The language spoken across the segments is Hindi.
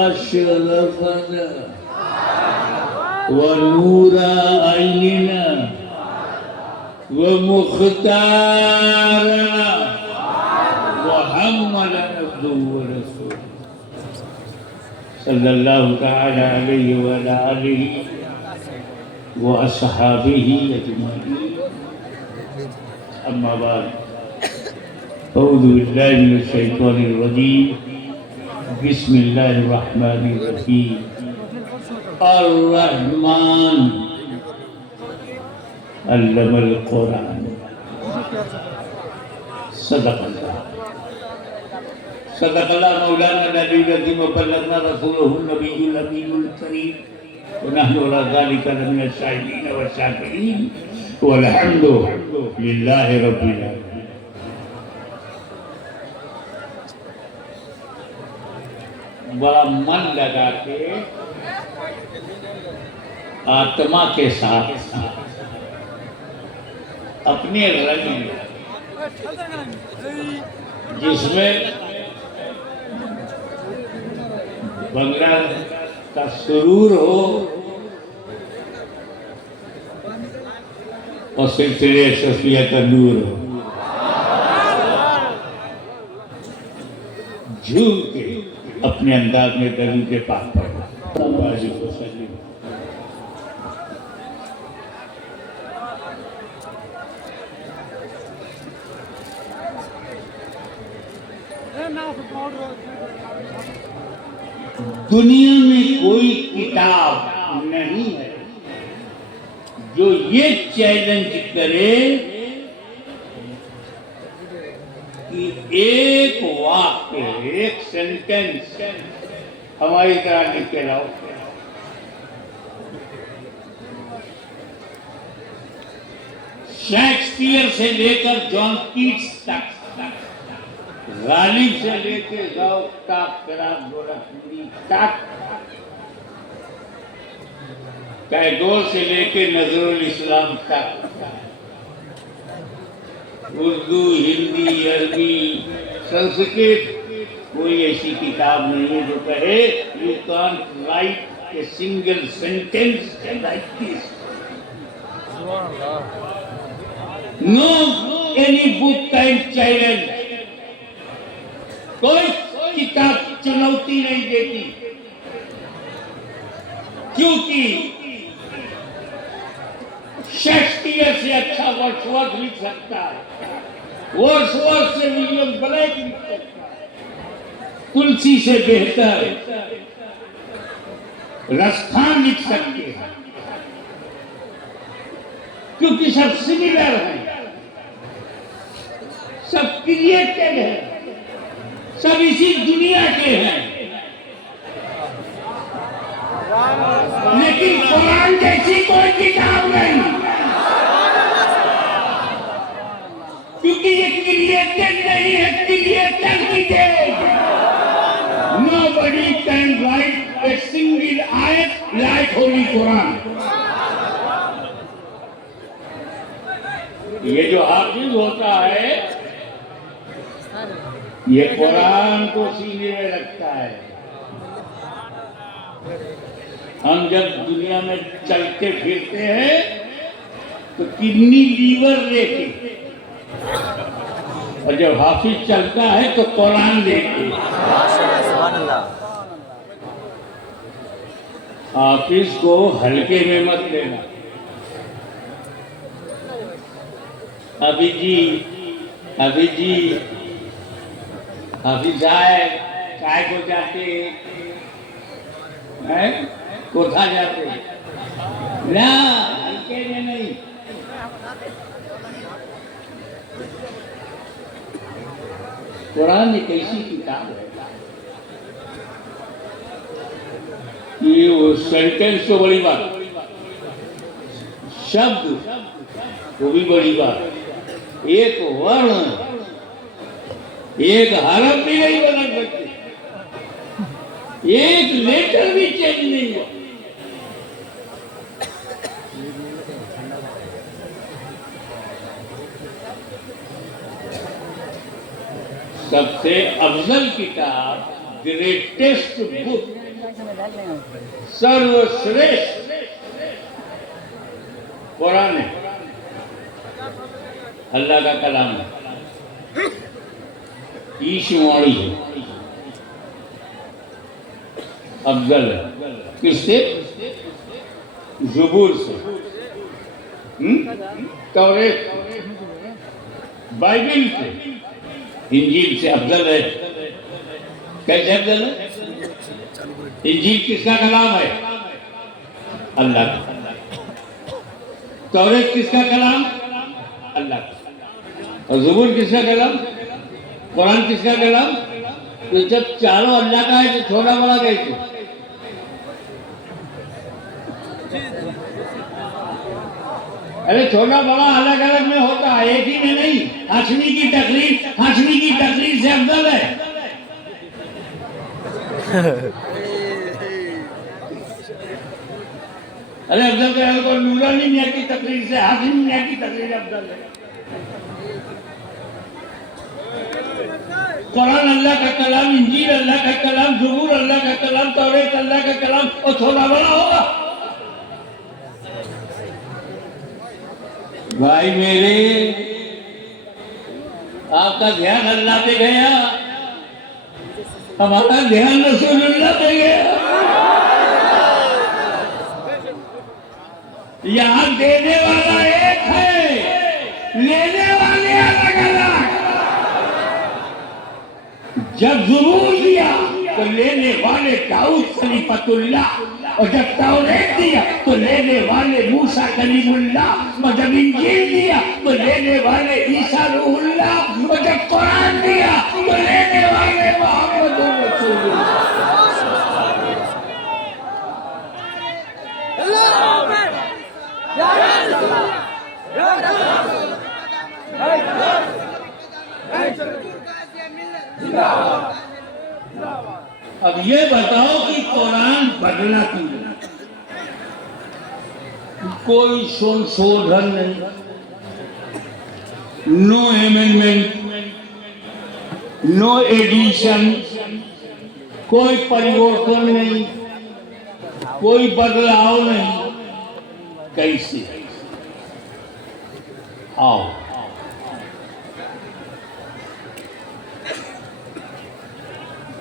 अशरफना व नूरा आइनिना व मुख्तारना मुहम्मदन अब्दुहु व रसूलुहु सल्लल्लाहु तआला अलैहि व अला आलिहि व अस्हाबिहि अजमईन। अम्मा बाद, औज़ु बिल्लाहि मिनश शैतानिर रजीम, बिस्मिल्लाहिर रहमानिर रहीम। अर्रहमान अल्लमल कुरान। सदक़ल्लाह मौलाना नबीयुल अज़ीम व बल्लगना रसूलुहुन नबियुल अमीनुल करीम व नहनु अला ज़ालिका लमिनश शाहिदीन व शाकिरीन वल्हम्दुलिल्लाहि रब्बिल आलमीन। बड़ा मन लगा के आत्मा के साथ अपने रंग जिसमें बंगला का सुरूर हो और सिलसिले सफिया का नूर हो, झूम के अपने अंदाज में दरूद पाक पढ़ो। दुनिया में कोई किताब नहीं है जो ये चैलेंज करे कि एक वाक्य, एक सेंटेंस हमारी तरह लिख के लाओ। शेक्सपियर से लेकर जॉन कीट्स तक, गालिब से लेकर ज़ौक़ तक, गोरखपुरी तक, टैगोर से लेकर नजरुल इस्लाम तक, उर्दू, हिंदी, अरबी, संस्कृत, कोई ऐसी किताब नहीं है जो कहे you can't write a single sentence like this. No any book can challenge. कोई किताब चुनौती नहीं देती, क्योंकि शेक्सपियर से अच्छा वर्ड्सवर्थ लिख सकता है, वर्ड्सवर्थ से विलियम ब्लेक लिख सकता है, तुलसी से बेहतर रसखान लिख सकते हैं, क्योंकि सब सिमिलर हैं, सब क्रिएटेड हैं, सब इसी दुनिया के हैं। लेकिन कुरान जैसी कोई किताब नहीं, क्योंकि ये क्रिएटेड नहीं है, क्रिएटर की then. Nobody can write a single ayat like Holy Quran। ये जो हाफिज होता है, ये कुरान को सीने में रखता है। हम जब दुनिया में चलते फिरते हैं तो किडनी लीवर लेके, और जब हाफिज चलता है तो कुरान लेके। हाफिज को हल्के में मत लेना। अभी जी हाफिज साहब काय को जाते हैं, कोठा जाते ना, नहीं। कुरान एक ऐसी किताब है, ये वो सेंटेंस तो बड़ी बात, शब्द वो भी बड़ी बात, एक वर्ण, एक हरफ भी नहीं बदल सकते, एक लेटर भी चेंज नहीं हुआ। सबसे अफजल किताब, ग्रेटेस्ट बुक सर्वश्रेष्ठ कुरान है, अल्लाह का कलाम है, ईशवाणी है, अफजल है। किससे? ज़बूर से, तौरेत, बाइबिल से, इंजील से अफजल है। कैसे अफजल है? इंजील किसका कलाम है? अल्लाह का। तौरेत किसका कलाम? अल्लाह का। और ज़बूर किसका कलाम? कुरान किसका कलाम? तो जब चारों अल्लाह का है तो छोटा बड़ा कैसे? अरे छोटा बड़ा अलग अलग में होता है, एक ही में नहीं। हाशमी की तकरीर से अफजल है। अरे अफजल का नूरानी मियां की तकरीर से, हाशमी मियां की तकरीर अफजल है। कुरान अल्लाह का कलाम, इंजील अल्लाह का कलाम, ज़बूर अल्लाह का कलाम, तौरेत अल्लाह का कलाम, और छोटा बड़ा होगा। भाई मेरे, आपका ध्यान अल्लाह पे गया, हमारा ध्यान रसूलुल्लाह पे गया। यहाँ देने वाला एक है, लेने वाले अलग अलग। जब ज़बूर दिया तो लेने वाले दाऊद खलीफतुल्लाह, और जब तौरेत दिया तो लेने वाले मूसा कलीमुल्लाह, और जब इंजील दिया तो लेने वाले ईसा रूहुल्लाह, और जब कुरान दिया तो लेने वाले मोहम्मद रसूलुल्लाह। अब ये बताओ कि कुरान बदला क्यों? कोई संशोधन नहीं, नो अमेंडमेंट, नो एडिशन, कोई परिवर्तन नहीं, कोई बदलाव नहीं। कैसे? आओ,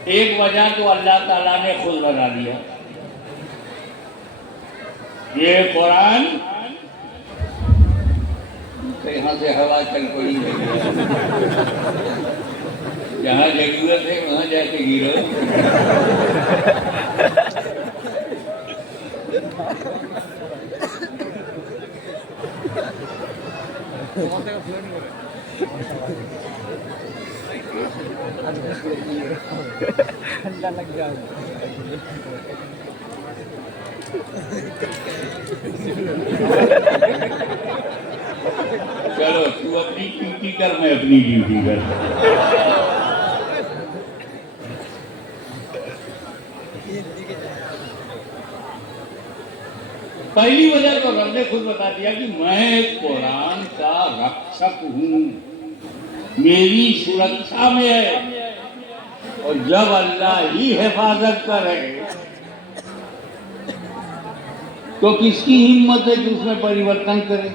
एक वजह तो अल्लाह ताला ने खुद बता दिया। ये कुरान यहाँ से हवा चल पड़ी है, जहाँ जरूरत है वहाँ जाके गिरो। ठंडा लग गया। चलो तू अपनी ड्यूटी कर, मैं अपनी ड्यूटी कर। पहली वजह तो रब ने खुद बता दिया कि मैं कुरान का रक्षक हूँ, मेरी सुरक्षा में है। और जब अल्लाह ही हिफाजत करे तो किसकी हिम्मत है कि उसमें परिवर्तन करे?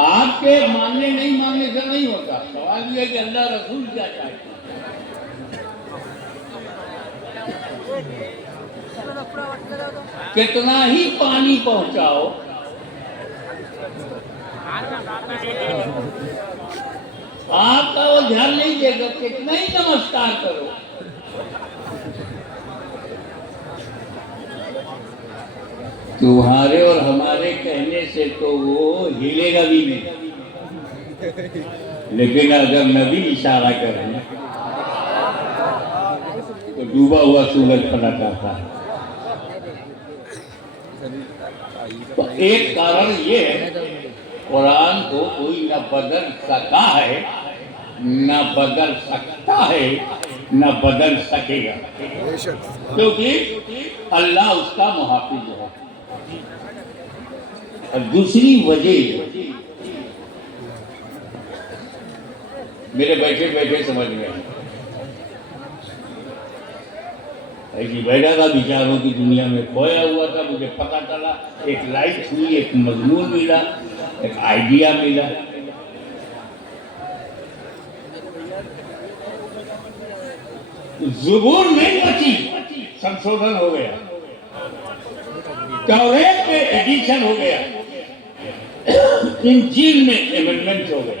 आपके मानने नहीं मानने से नहीं होता। सवाल यह है कि अल्लाह रसूल क्या चाहते हैं। कितना ही पानी पहुंचाओ, आपका वो ध्यान नहीं देगा। कितना ही नमस्कार करो, तुम्हारे और हमारे कहने से तो वो हिलेगा भी नहीं। लेकिन अगर नबी इशारा करें तो डूबा हुआ सूरज पलट आता है। तो एक कारण ये है, कुरान को कोई न बदल सका है, न बदल सकता है, न बदल सकेगा, क्योंकि अल्लाह उसका मुहाफिज है। और दूसरी वजह मेरे बैठे बैठे समझ में आया। ऐसी बैठा था विचारों की दुनिया में खोया हुआ था, मुझे पता चला, एक लाइट हुई, एक मजमून मिला, एक आइडिया मिला। ज़ुबूर नहीं बची, संशोधन हो गया, तौरेत में एडिशन हो गया, इंजील में एमेंडमेंट हो गए,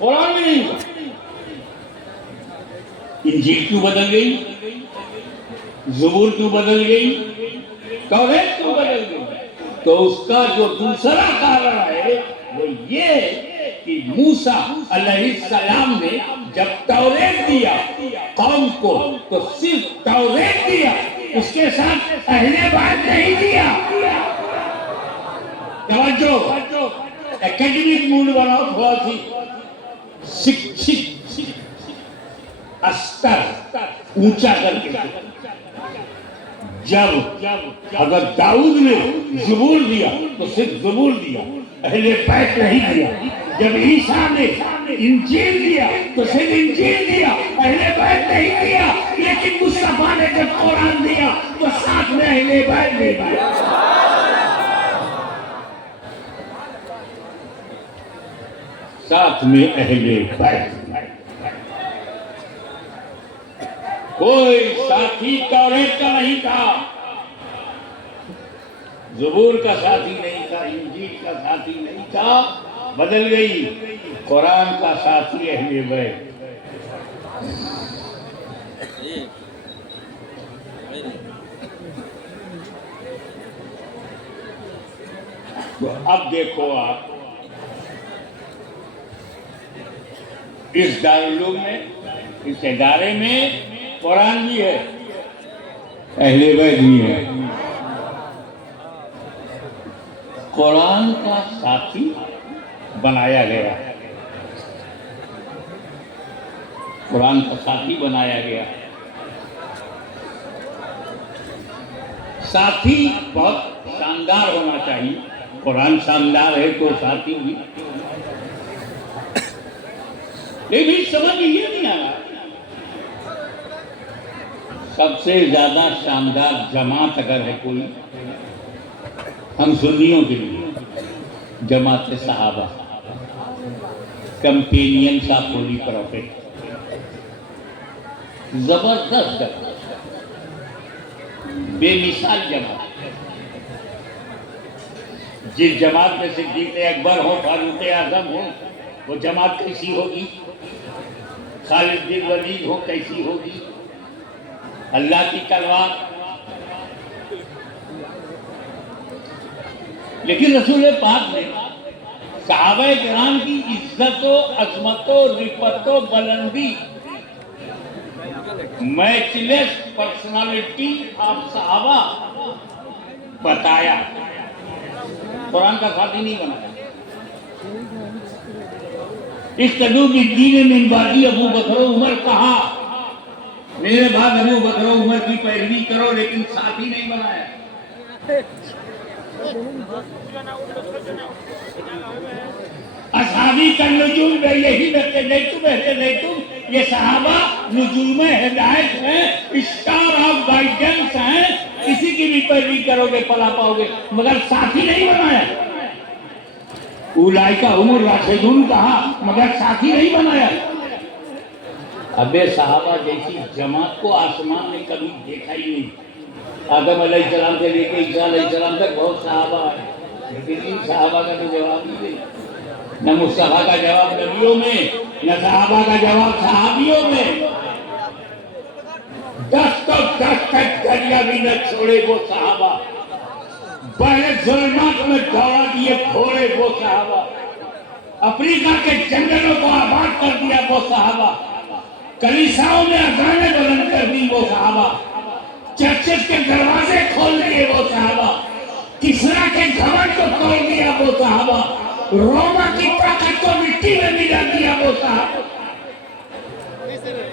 कुरान में नहीं हुआ। इंजील क्यों बदल गई, ज़ुबूर क्यों बदल गई, तौरेत क्यों बदल गई? तो उसका जो दूसरा कारण है वो ये कि मूसा अलैहिस्सलाम ने जब तौरेत दिया कौम को तो सिर्फ तौरेत दिया, उसके साथ अहले बात नहीं दिया। तवज्जो, एकेडमिक मूड बनाओ थोड़ा सी, शिक्षित स्तर ऊंचा करके। जब अगर दाऊद ने ज़ुबूर दिया तो सिर्फ ज़ुबूर दिया, अहले बैत नहीं दिया। जब ईसा ने इंजील दिया तो सिर्फ इंजील दिया, अहले बैत नहीं दिया। लेकिन मुस्तफा ने जब कुरान दिया तो साथ में अहले बैत भी दिया। साथ में अहले बैत, कोई साथी तौरेत का नहीं था, ज़ुबूर का साथी नहीं था, इंजील का साथी नहीं था, बदल गई। कुरान का साथी अहले बैत। तो अब देखो आप, इस दारुल में, इस इदारे में कुरान भी है, अहले बैत भी है। कुरान का साथी बनाया गया, कुरान का साथी बनाया गया। साथी बहुत शानदार होना चाहिए, कुरान शानदार है तो साथी भी। लेकिन समझ ये नहीं आ रहा, सबसे ज्यादा शानदार जमात अगर है कोई हम सुन्नियों के लिए, जमात सहाबा, कंपेनियंस ऑफ होली प्रॉफिट, जबरदस्त बेमिसाल जमात। जिस जमात में सिद्दीक़ अकबर हो, फारूक आज़म हो, वो जमात कैसी होगी? खालिद बिन वलीद हो, कैसी होगी? अल्लाह की तलवार। लेकिन रसूल पाक ने सहाबा किराम की इज्जतो, अजमतो, रिफतो, बुलंदी, मैचलेस पर्सनालिटी ऑफ सहाबा बताया, कुरान का साथी नहीं बनाया। इस तदू की दीन में बादी अबू बकर उमर कहा, मेरे बाद अबू बकर उमर की पैरवी करो, लेकिन साथी नहीं बनाया। असहाबी का नुजूम में यही नहीं तुम, ये सहाबा नुजूम हिदायत है, स्टार ऑफ गाइडेंस है, किसी की भी पैरवी करोगे पला पाओगे, मगर साथी नहीं बनाया। उलाइका हुमुर राशिदून कहा, मगर साथी नहीं बनाया। अबे सहाबा जैसी जमात को आसमान ने कभी देखा ही नहीं। आदम अलैहिस्सलाम से लेकर ईसा अलैहिस्सलाम तक बहुत सहाबा है, लेकिन इन सहाबा का तो जवाब नहीं है। न मुस्तफा का जवाब नबियों में, न सहाबा का जवाब सहाबियों में। 10 तक दरिया भी न छोड़े वो सहाबा, बड़े जुल्मात में दौड़ा दिए घोड़े वो सहाबा, अफ्रीका के जंगलों को आबाद कर दिया वो सहाबा, कलीसियाओं में अज़ानें बुलंद कर दी वो सहाबा, चर्चेस के दरवाजे खोल दिए वो सहाबा, किसरा के घमंड को तोड़ दिया वो सहाबा, रोमा की ताकत को मिट्टी में मिला दिया वो सहाबा।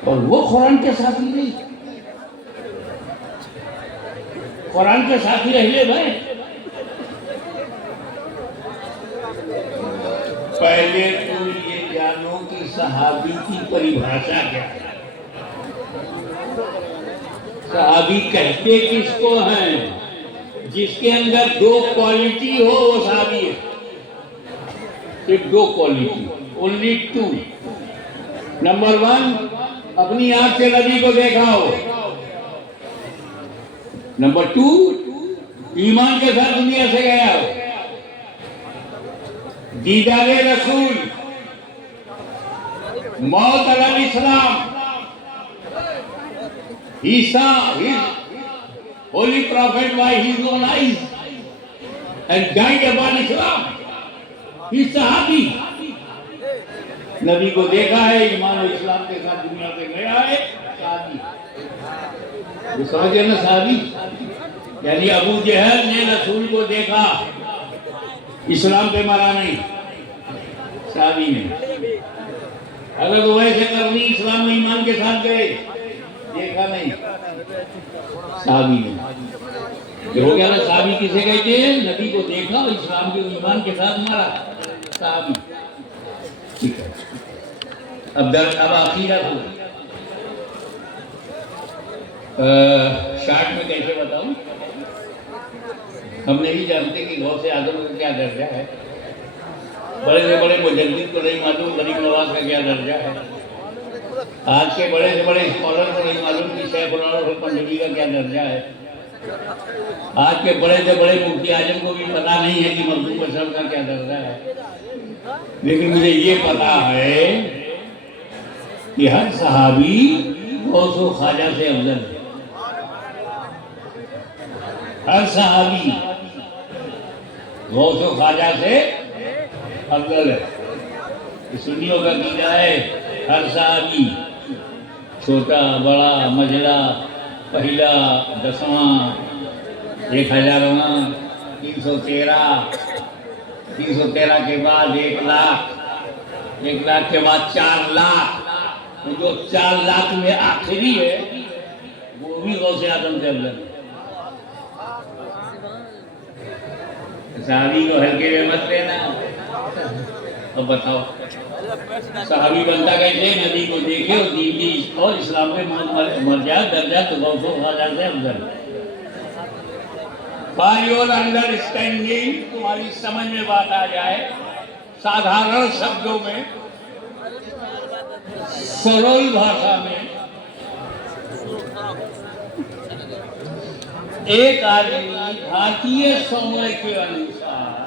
और वो कुरान के साथी नहीं, कुरान के साथी अहले बैत। पहले तो ये जानो कि सहाबी की परिभाषा क्या है? सहाबी कहते किसको हैं? जिसके अंदर दो क्वालिटी हो वो सहाबी है। सिर्फ दो quality, only two. Number one, अपनी आंख से नबी को देखा हो। नंबर टू, ईमान के साथ दुनिया से गया हो। दीदारे रसूल, मौत अलल इस्लाम, he saw his holy prophet by his own eyes and died upon Islam. He सहाबी, नबी को देखा है, ईमान और इस्लाम के साथ दुनिया से गया है, सहाबी। ये समझे ना सहाबी? यानी अबू जहल ने रसूल को देखा, इस्लाम पे मारा नहीं, सहाबी ने। अगर वो वैसे करनी इस्लाम में ईमान के साथ गए, देखा नहीं, सहाबी ने। ये हो गया ना सहाबी किसे कहते हैं? नबी को देखा और इस्लाम के ईमान के साथ मारा, सहाबी। ठीक है, अब आखिरत हो। शार्ट में कैसे बताऊं? हम नहीं जानते कि गौसे आजम का क्या दर्जा है। बड़े से बड़े मुजद्दिद को नहीं मालूम गरीब नवाज का क्या दर्जा है। आज के बड़े से बड़े स्कॉलर को नहीं मालूम कि शेख पंडित का क्या दर्जा है। आज के बड़े से बड़े मुफ्ती आजम को भी पता नहीं है कि मखदूम बशर का क्या दर्जा है। लेकिन मुझे ये पता है कि हर सहाबी गौसो ख्वाजा से अफजल है। हर सहाबी गौसो ख्वाजा से अफजल है। सुन्नियों का कीदा है, हर सहाबी छोटा बड़ा मझला पहला 10वां 1000वां 313 के बाद 1 लाख, 1 लाख के बाद 4 लाख। तो जो 4 लाख में आखिरी है वो भी गौसे आजम से अफजल है। सहाबी को हल्के में मत लेना। अब बताओ सहाबी बनता कैसे? नबी को देखे और दीन और इस्लाम में मर्यादा दर्जा तो गौसो ख्वाजा से अफजल। बाय योर अंडरस्टैंडिंग, तुम्हारी समझ में बात आ जाए, साधारण शब्दों में, सरल भाषा में, एक आदमी भारतीय समय के अनुसार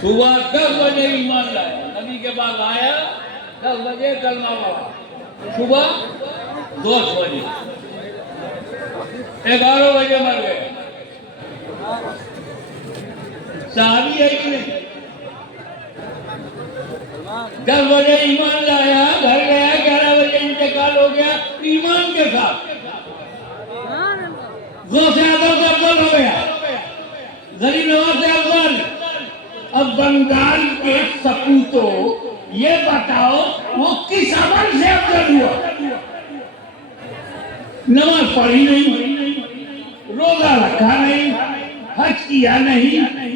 सुबह 10 बजे ईमान लाया, नबी के पास आया, 10 बजे कलमा पढ़ा, सुबह 10 बजे, 11 बजे मर गए। सहाबी है कि नहीं? 10 बजे ईमान लाया, घर गया, 11 बजे इंतकाल हो गया, ईमान के साथ गौसे आजम से अफजल हो गया, गरीब नवाज से अफजल। अब बंगाल के सपूतों ये बताओ वो किस अमल से अफजल हुआ? नमाज पढ़ी नहीं, रोजा रखा नहीं, हज किया नहीं,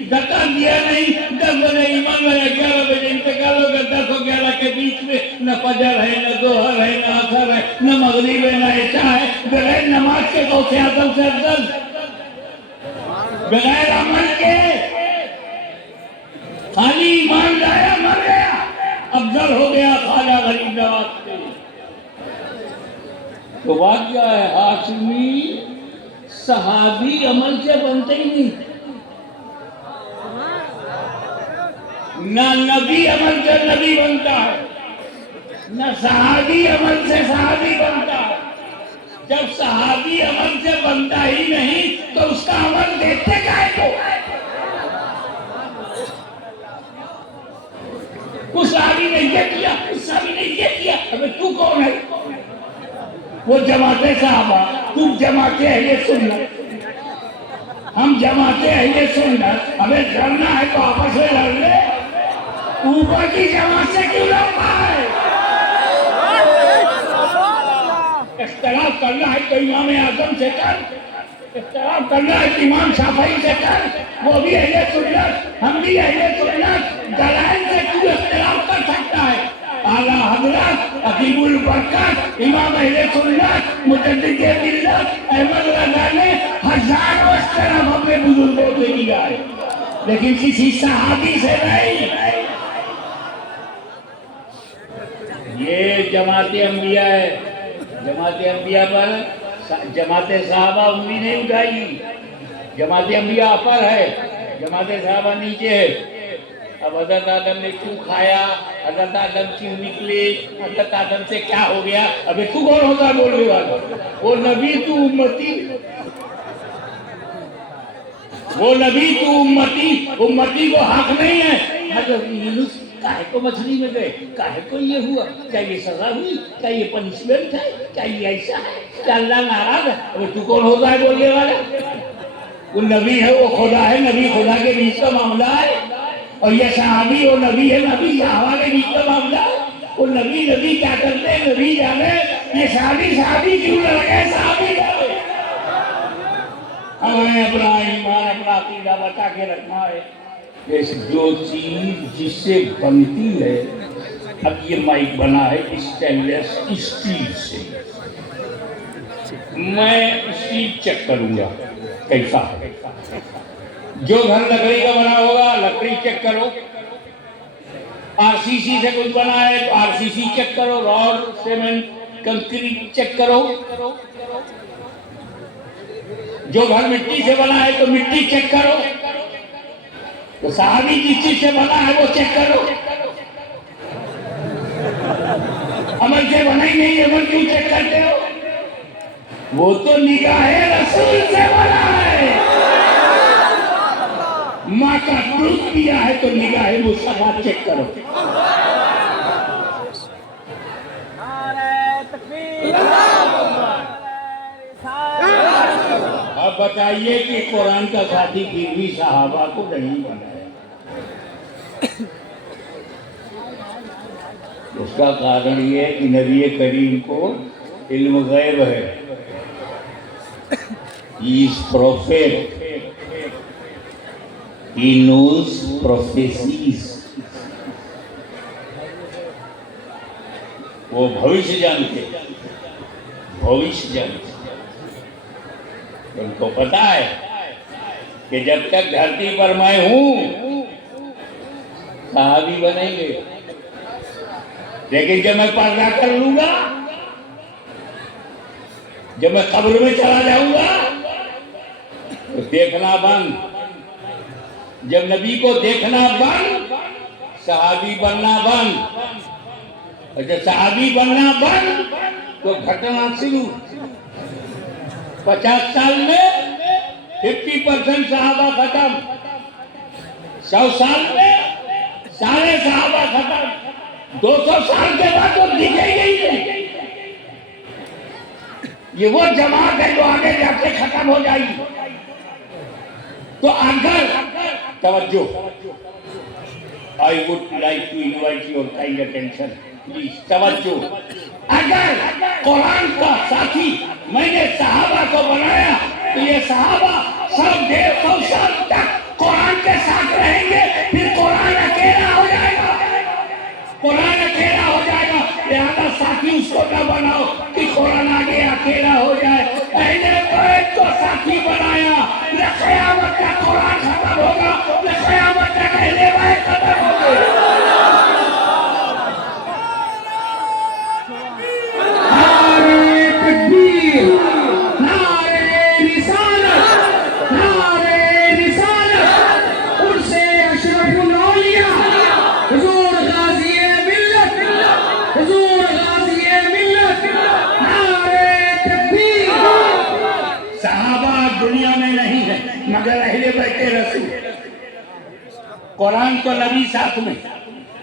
ज़कात दिया नहीं, 10 बजे ईमान लाया, 11 बजे इंतकाल हो गया। 10 और 11 के बीच में न फजर है, न जोहर है, न असर है, न मगरिब है, न इशा है। बगैर नमाज के गौसे आजम से अफजल, बगैर अमल के खाली ईमान लाया, मर गया, अफजल हो गया ख्वाजा गरीब नवाज से। तो बात क्या है? हाशमी सहाबी अमल से बनते ही नहीं, ना नबी अमल से नबी बनता है, न सहाबी अमल से सहाबी बनता है। जब सहाबी अमल से बनता ही नहीं तो उसका अमल देखते काहे को? कुछ सहाबी ने ये किया, कुछ सहाबी ने ये किया। अबे तू कौन है? वो जमाते साहबा, तुम जमाते अहले सुन्नत, हम जमाते अहले सुन्नत। अबे लड़ना है तो आपस में लड़ ले, ऊपर की जमात से क्यों लड़ना है? इख्तिलाफ करना है तो इमाम आजम से कर, इख्तिलाफ करना है तो इमाम शाफई से कर, वो भी अहले सुन्नत, हम भी अहले सुन्नत। दलाइल से क्यों इख्तिलाफ कर सकता है? हजरत अकीमुल बरकत इमाम अहले सुन्नत मुजद्दिद मिल्लत अहमद रजा ने हजारों इस तरह अपने बुजुर्गों से किया है, लेकिन किसी सहाबी से नहीं। ये जमाते अंबिया है, जमाते अंबिया पर जमाते साहबा उंगली नहीं उठाई। जमाते अंबिया अपर है, जमाते साहबा नीचे है। अब हजरत आदम ने क्यों खाया, हजरत आदम क्यों निकले, हजरत आदम से क्या हो गया, अबे तू कौन होगा बोलने वाला? वो नबी तू उम्मती, वो नबी तू उम्मती, उम्मती को हक नहीं है। हजरत यूनुस काहे को मछली में गए, काहे को ये हुआ, क्या ये सजा हुई, क्या ये पनिशमेंट है, क्या ये ऐसा है, क्या अल्लाह नाराज है? अबे तू कौन होगा है बोलने वाला? वो नबी है, वो खुदा है, नबी खुदा के बीच का मामला है। और ये सहाबी वो नबी है, नबी सहाबा के बीच का मामला है। वो नबी नबी क्या करते हैं नबी जाने, ये सहाबी क्यों लड़ गए, सहाबी जाने। हमें अपना ईमान अपना अकीदा बचा के रखना है। जो चीज जिससे बनती है, अब ये माइक बना है स्टेनलेस स्टील से, मैं स्टील चेक करूंगा कैसा है। जो घर लकड़ी का बना होगा लकड़ी चेक करो, आरसीसी से कुछ बना है तो आरसीसी चेक करो, रॉड सीमेंट कंक्रीट चेक करो। जो घर मिट्टी से बना है तो मिट्टी चेक करो, तो सहाबी जिस चीज से बना है वो चेक करो। अमल से बना ही नहीं, अमल क्यों चेक करते हो? वो तो निगाहे रसूल से बना है, माँ का दूध पिया है तो निगाहे मुस्तफा चेक करो। अब बताइए कि कुरान का साथी फिर भी सहाबा को नहीं बनाया। उसका कारण ये है कि नबी करीम को इल्म गैब है, he is prophet, he knows prophecies, वो भविष्य जानते, भविष्य जानते। उनको पता है कि जब तक धरती पर मैं हूं सहाबी बनेंगे, लेकिन जब मैं पर्दा कर लूंगा, जब मैं कब्र में चला जाऊंगा तो देखना बंद। जब नबी को देखना बंद, सहाबी बनना बंद। और जब सहाबी बनना बंद तो घटना शुरू। 50 साल में 50% सहाबा खत्म, 100 साल में सारे सहाबा खत्म, 200 साल के बाद तो दिखेगी ही नहीं। ये वो जमात है जो आगे जाके खत्म हो जाएगी। तो अगर तवज्जो, I would like to invite your kind attention please, तवज्जो। अगर कुरान का साथी मैंने सहाबा को बनाया तो ये सहाबा 100-150 साल तक कुरान के साथ रहेंगे, फिर कुरान अकेला हो जाएगा, कुरान अकेला हो जाएगा। लिहाजा साथी उसको न बनाओ कि कुरान आगे अकेला हो जाए। पहले बैत को साथी बनाया, क़यामत तक कुरान खत्म होगा, क़यामत तक अहले बैत खत्म होंगे। दुनिया में नहीं है मगर अहले बैते रसूल। कुरान तो नबी साथ में,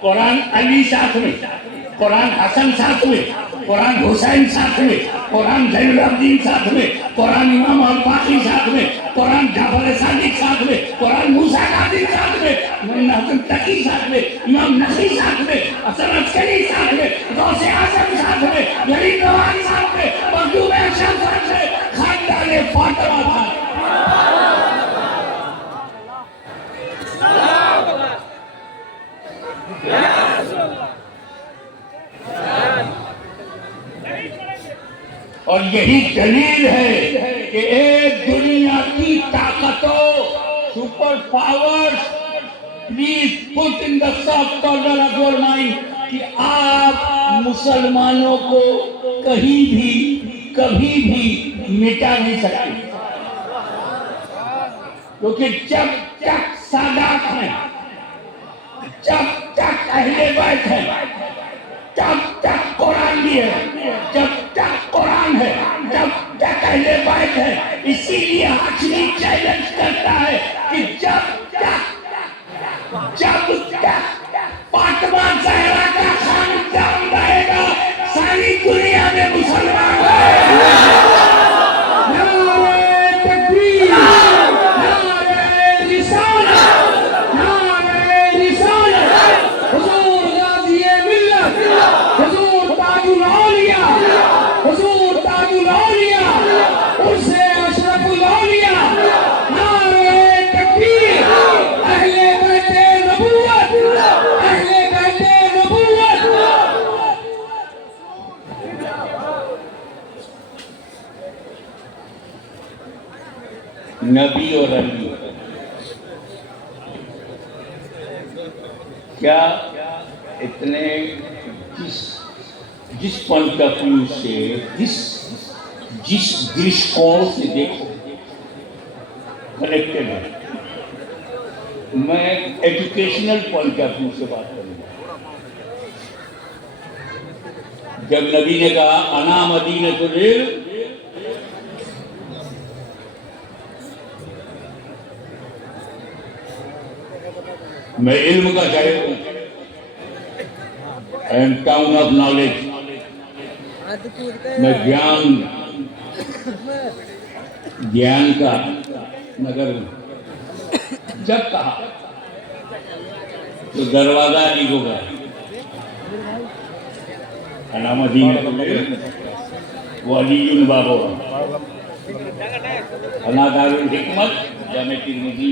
कुरान अली साथ में, कुरान हसन साथ में, कुरान हुसैन साथ में, कुरान ज़ैनुलब्दीन साथ में, कुरान इमाम अल बाक़ी साथ में, कुरान जाफर सादिक साथ में, कुरान मूसा कादिर साथ में, इमाम तकी साथ में, इमाम नक़ी साथ में, हसन अस्करी साथ में, गौसे आज़म साथ में, गरीब नवाज साथ में, मखदूम अशरफ साथ में, खानदान फातिमा साथ। और यही दलील है कि एक दुनिया की ताकतों, super powers, please put in the soft corner of your mind कि आप मुसलमानों को कहीं भी कभी भी मिटा नहीं सकते, क्योंकि जब तक सादात है, जब तक अहले बैत है, जब तक कुरान भी है, जब तक कुरान है, जब तक अहले बैत है। इसीलिए हाशमी चैलेंज करता है कि जब तक फातिमा ज़हरा का खानदान रहेगा, सारी दुनिया में मुसलमान रहेगा। नबी और अली क्या इतने जिस पॉइंट ऑफ व्यू से, जिस दृष्टिकोण से देखो कनेक्टेड है। मैं एजुकेशनल पॉइंट ऑफ व्यू से बात करूंगा। जब नबी ने कहा अना मदीनतुल इल्म, मैं इल्म का शहर हूं, एंड टाउन ऑफ नॉलेज, मैं ज्ञान का नगर हूं। जब कहा तो दरवाजा अली को गया, अनामदीन वो अली बाबा, अनादारुल हिकमत जामे तिरमिज़ी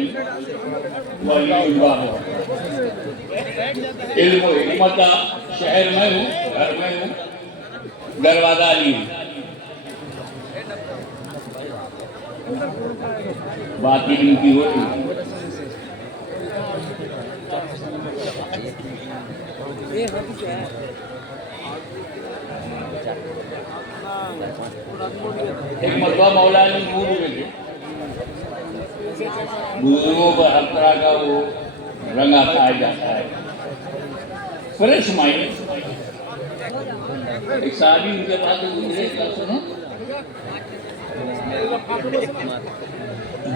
वो अली बाबा। इल्म हिकमत का शहर में हूँ, घर में हूँ, दरवाजा अली हूँ। बात इल्म की होती। एक मरतबा मौलाना मूड में थे, बुजुर्गों पर हर तरह का वो रंग आता है जाता है, फ्रेश माइंड। एक साहबी उनके पास गुजरे, सुनो,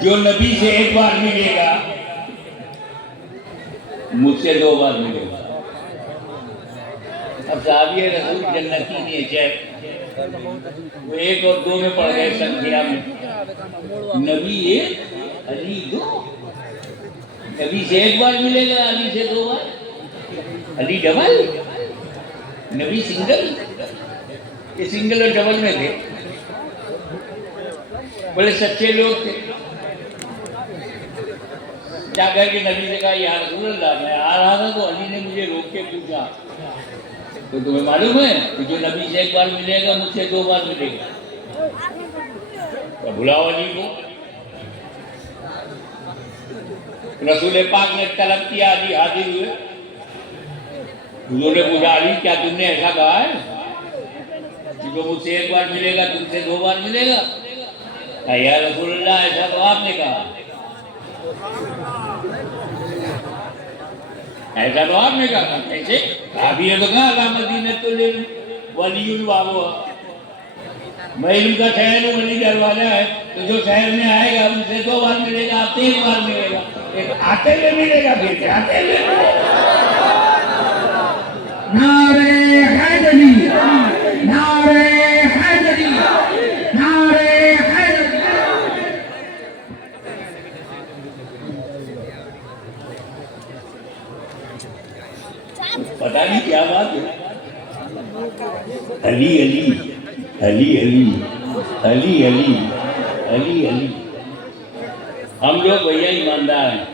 जो नबी से एक बार मिलेगा मुझसे दो बार मिलेगा। अब साहबी रसूल जन्नती ने चेक वो एक और दो में पड़ गए संख्या में, नबी एक अली दो। नबी से एक बार मिलेगा, अली से दो बार, अली डबल, नबी सिंगल। ये सिंगल और डबल में थे, बड़े सच्चे लोग थे। जाकर के नबी से कहा या रसूल अल्लाह, मैं आ रहा था तो अली ने मुझे रोक के पूछा, तो तुम्हें मालूम है कि जो नबी से एक बार मिलेगा मुझसे दो बार मिलेगा, तो बुलाओ अली को। रसूल पाक ने तलब किया, अली हाजिर हुए। हुजूर ने पूछा, अली क्या तुमने ऐसा कहा है कि जो मुझसे एक बार मिलेगा तुमसे दो बार मिलेगा? या रसूलुल्लाह, ऐसा तो आपने कहा, ऐसा तो आपने कहा। कैसे? अभी ये तो कहा मदीनतुल वलीयुल बाबा, मैं इल्म का शहर हूँ, वली दरवाजा है, तो जो शहर में आएगा उनसे दो बार मिलेगा, आपसे एक बार मिलेगा। एक आते हुए मिलेगा, फिर जाते हुए मिलेगा। नारे हैदरी, नारे हैदरी, नारे हैदरी। पता नहीं क्या बात है, अली अली अली अली अली अली अली अली। हम लोग भैया ईमानदार हैं,